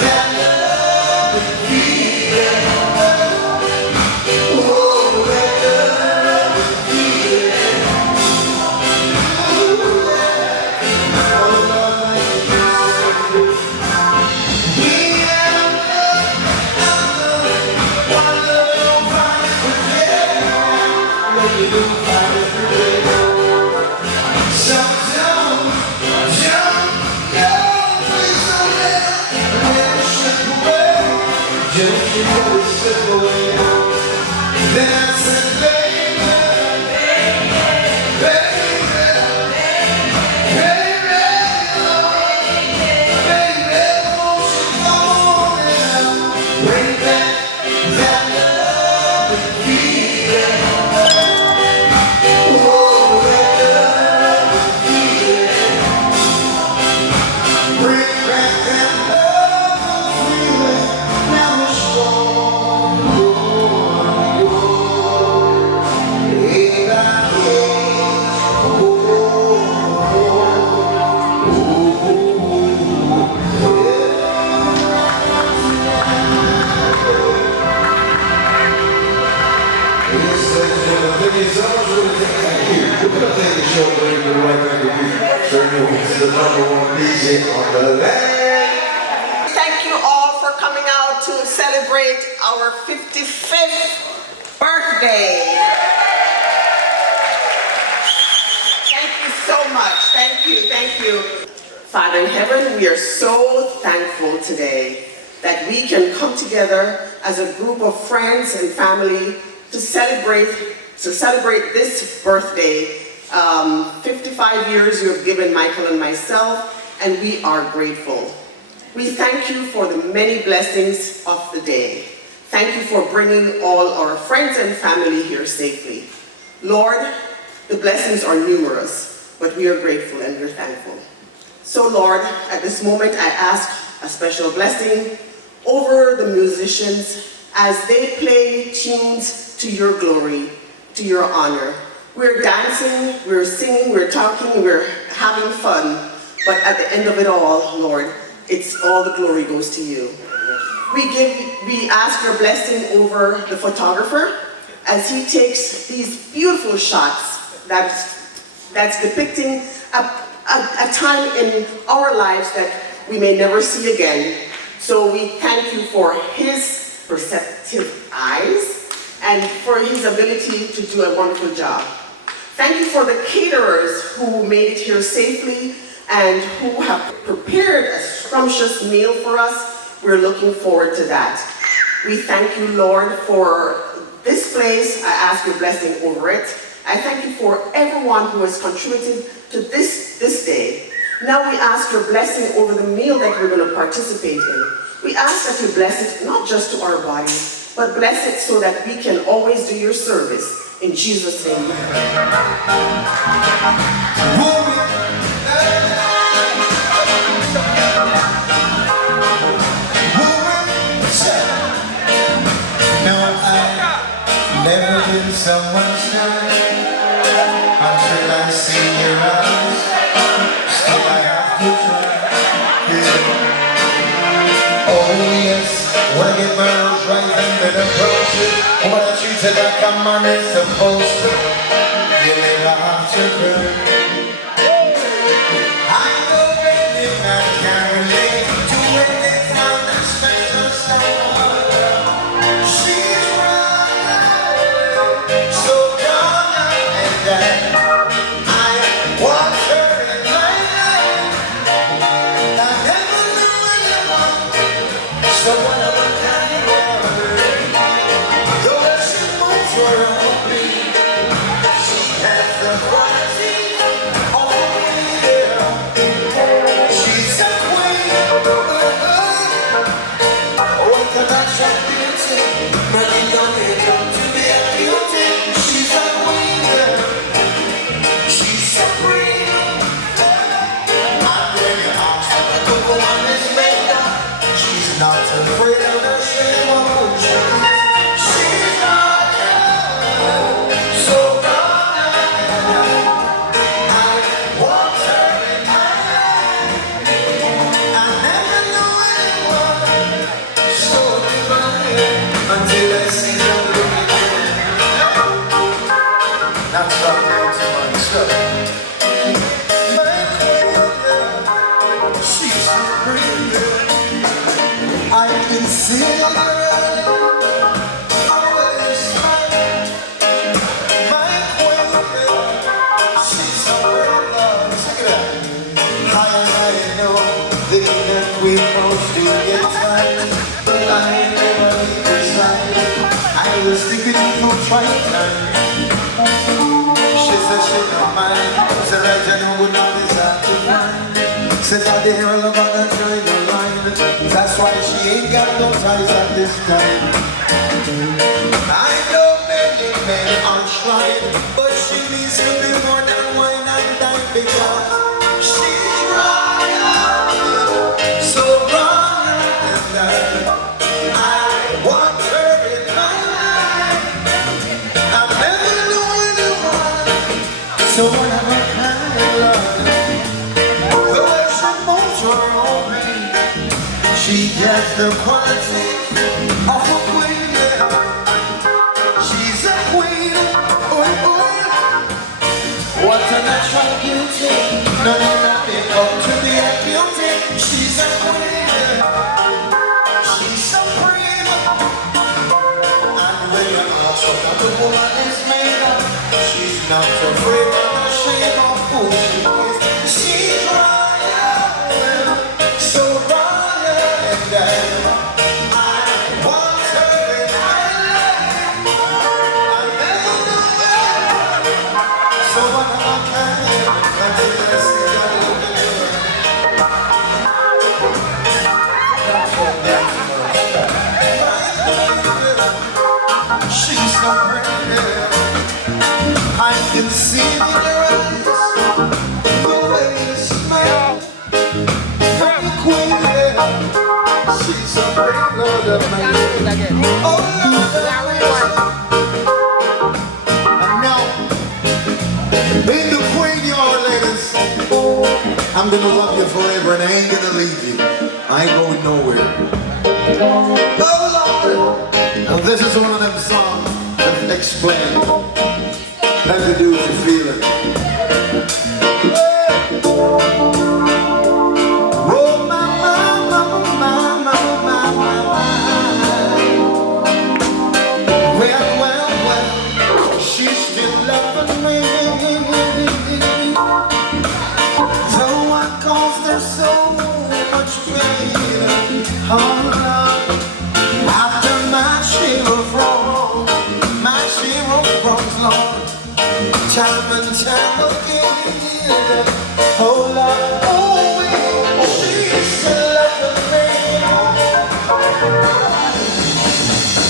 that love and feeling. Oh, that love and feeling. Ooh, yeah. Oh, love like you. We have love, one love don't find it together. Love you don't find it together. So don't, please don't let it slip away. Just you let it slip away. Then I said, baby, baby, baby, baby, won't you come on now? Bring back that love and feeling. Oh, that love and feeling. Bring back that love and feeling. Now it's gone. Hey, back here. Yes, ladies and gentlemen, thank you so much for listening. Thank you. We're going to take the show break and right back to you. Turning over to the #1 DJ on the land. Thank you all for coming out to celebrate our 55th birthday. Thank you so much. Thank you. Father in heaven, we are so thankful today that we can come together as a group of friends and family to celebrate this birthday. 55 years you have given Michael and myself, and we are grateful. We thank you for the many blessings of the day. Thank you for bringing all our friends and family here safely. Lord, the blessings are numerous, but we are grateful and we're thankful. So Lord, at this moment I ask a special blessing over the musicians as they play tunes to your glory, to your honor. We're dancing, we're singing, we're talking, we're having fun, but at the end of it all, Lord, it's all the glory goes to you. We ask your blessing over the photographer as he takes these beautiful shots that's depicting a time in our lives that we may never see again. So we thank you for his perceptive eyes and for his ability to do a wonderful job. Thank you for the caterers who made it here safely and who have prepared a scrumptious meal for us. We're looking forward to that. We thank you, Lord, for this place. I ask your blessing over it. I thank you for everyone who has contributed to this day. Now we ask your blessing over the meal that we're going to participate in. We ask that you bless it not just to our bodies, but bless it so that we can always do your service. In Jesus' name. Never been someone's night until I see your eyes. Still I have to try. Yeah. Oh yes, wanna get my rose right and then approach it. Wanna treat it like a man is supposed to. You never have to cry. I know baby I can't relate to when they found that special someone. She has the quality breathing. I can see her always smiling. My queen, she's so very loved. Check it out. I know the queen wants to get tired, but I never decided. I was thinking for trying time. She said she don't mind. Said I just would not decide to find. Said I didn't hear about that join the line. That's why she ain't got no ties at this time. I know many men are trying, but she needs to be more than wine and dine because she's royal, so royal, and I want her in my life. I've never known anyone so whatever kind of love. The way she moves her own way, she gets the quality of a queen. She's a queen, oh, oh. What a natural beauty, nothing up to the beauty. She's a queen, she's supreme. And when you're not so that the woman is made up, she's not afraid of the shame of who she is. She's royal, so royal, and I want her in my life. I never knew it, so what am I kind? I didn't see that looking at her. That's what that's for. She's so pretty. I can see in her eyes the way you smile. From the queen, she's a great Lord of my life. Oh Lord of and now, in the queen yard, ladies, I'm gonna love you forever and I ain't gonna leave you. I ain't going nowhere. Oh Lord. Now this is one of them songs that explain how to do with the feeling. Oh my, well, she's still loving me. Though I caused her so much pain. Oh Lord, after my share of wrongs, Lord, time and time again. Oh Lord, oh, she's still loving me.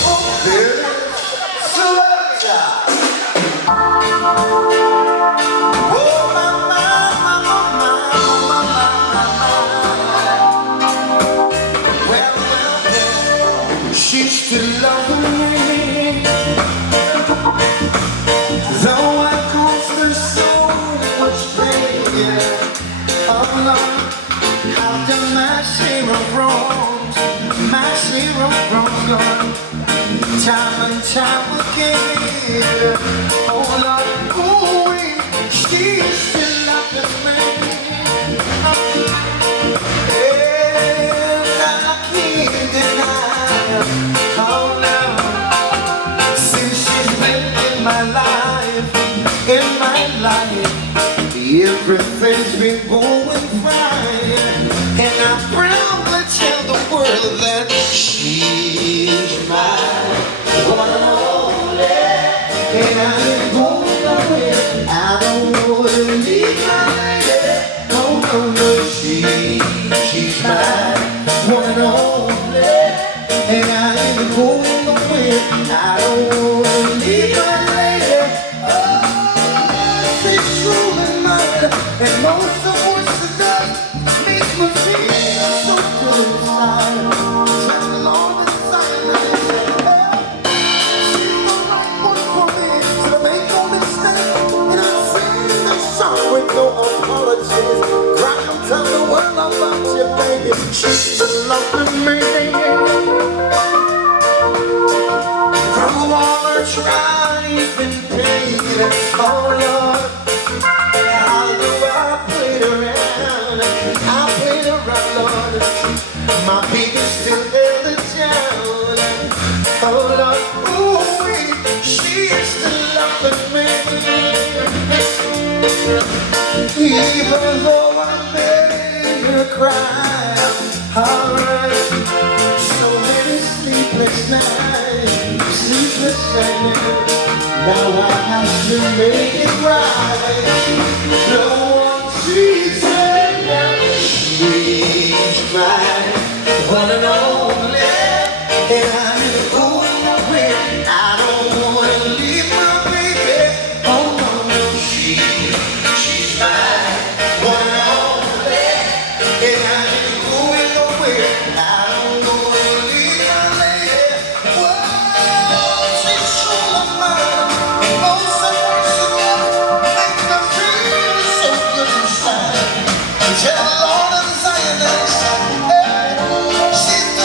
Oh, baby, surrender. Oh, well, she's still loving me. Though I caused her so much pain, oh Lord, after my share of wrongs, Lord, time and time again. Oh Lord, oh, she's still loving me. And I can't deny, oh no, since she's been in my life, everything's been going fine, and I'm proud to tell the world that she's mine, one and only, and I ain't going nowhere. I don't want to leave my lady. No, she's mine, one and only, and I ain't going nowhere. I don't want to leave my lady. It's truly mine, and most of what's it does makes me feel so good inside. Tell the Lord it's something that is she's the right one for me, so make no mistake. And I sing this song with no apologies. Cry and tell the world about you, baby. She's still loving me. Through all her trials and pain, oh Lord, although I played around, Lord. My people still held it down. Oh Lord, ooh, she is still loving me. Even though I made her cry. Alright, so many sleepless nights, sleepless nights. Now I have to make it right. No one sees her now. She's mine, one and only. And I'm going nowhere. I don't wanna leave my baby. Oh no, she's mine, one and only. And I'm going nowhere. I don't wanna leave my lady. Whoa, she's sure of mine. Most of make me feel so good inside. Tell Lord and Zionist, hey, she's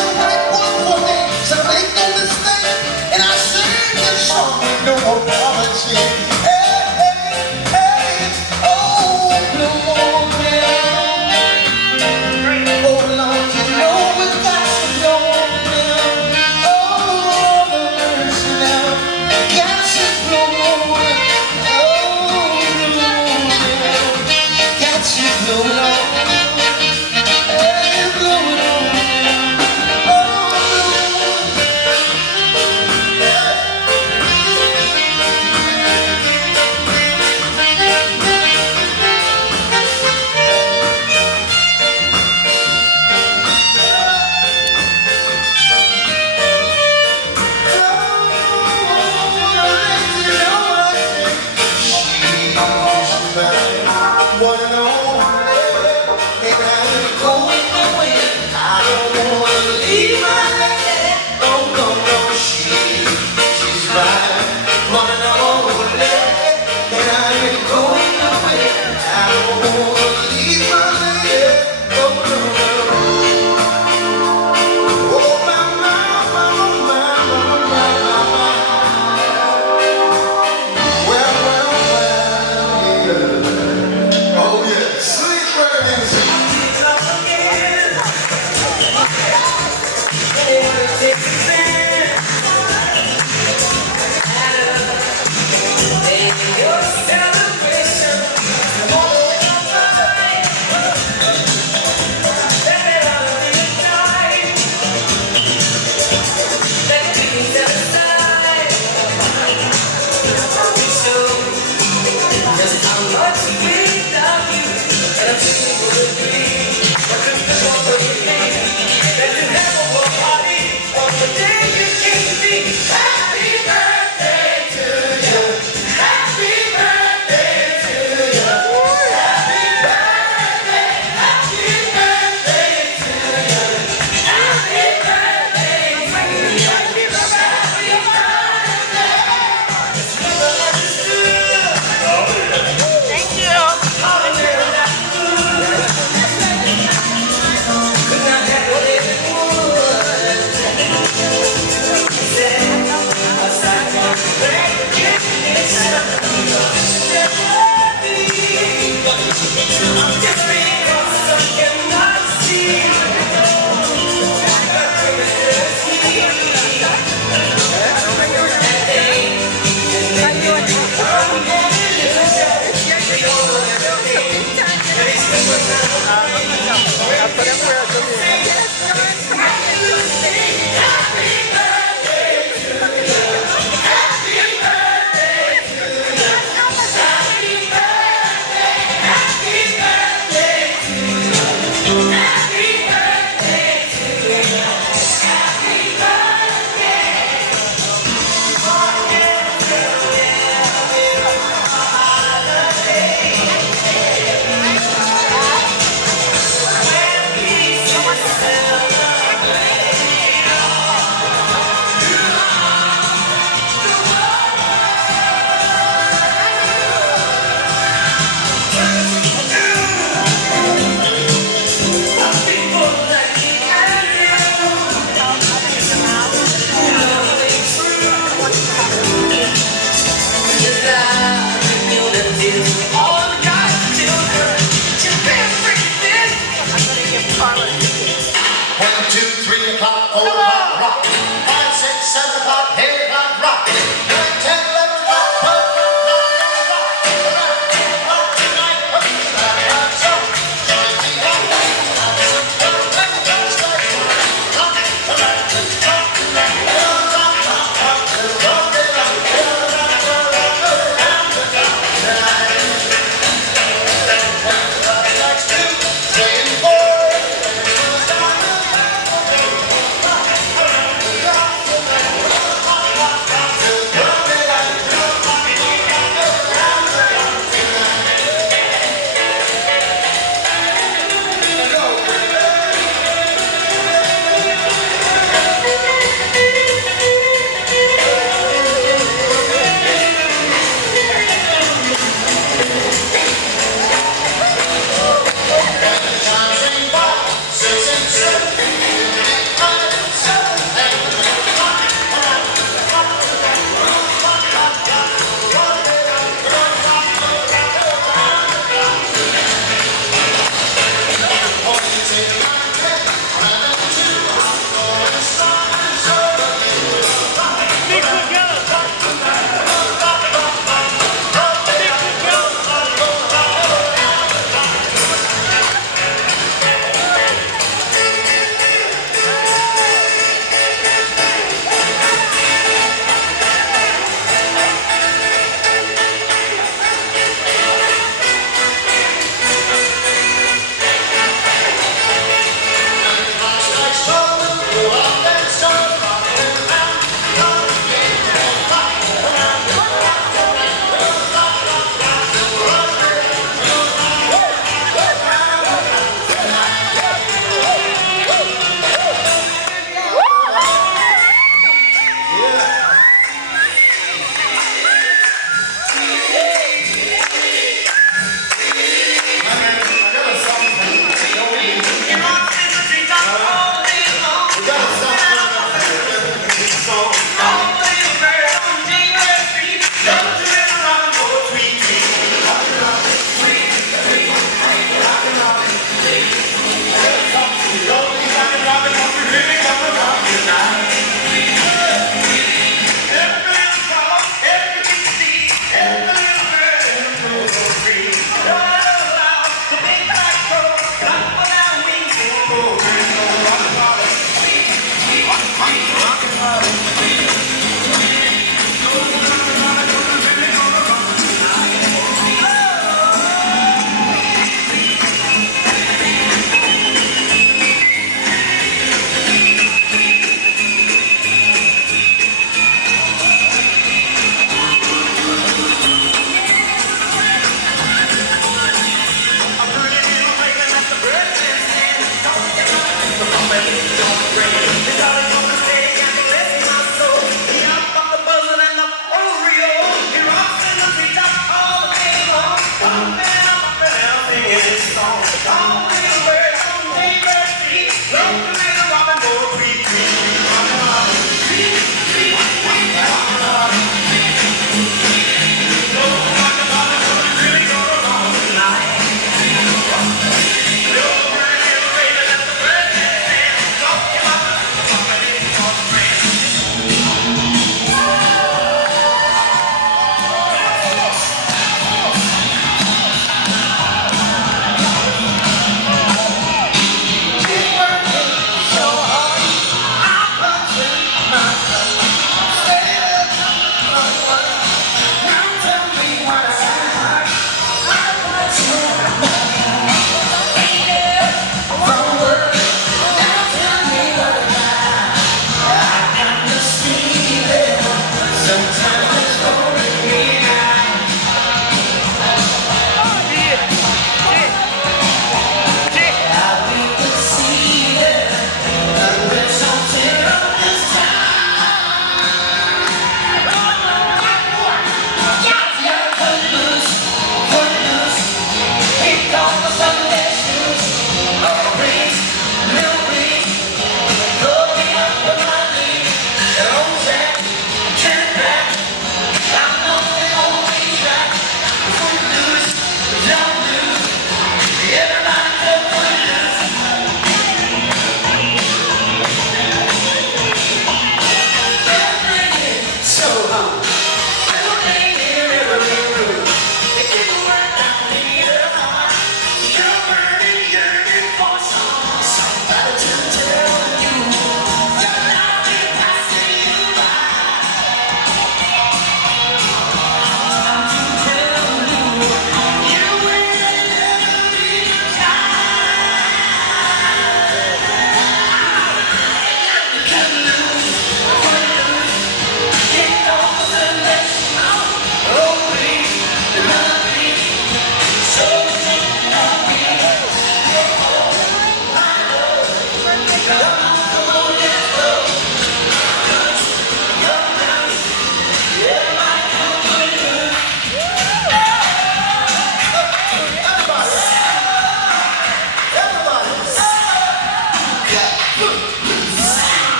Good.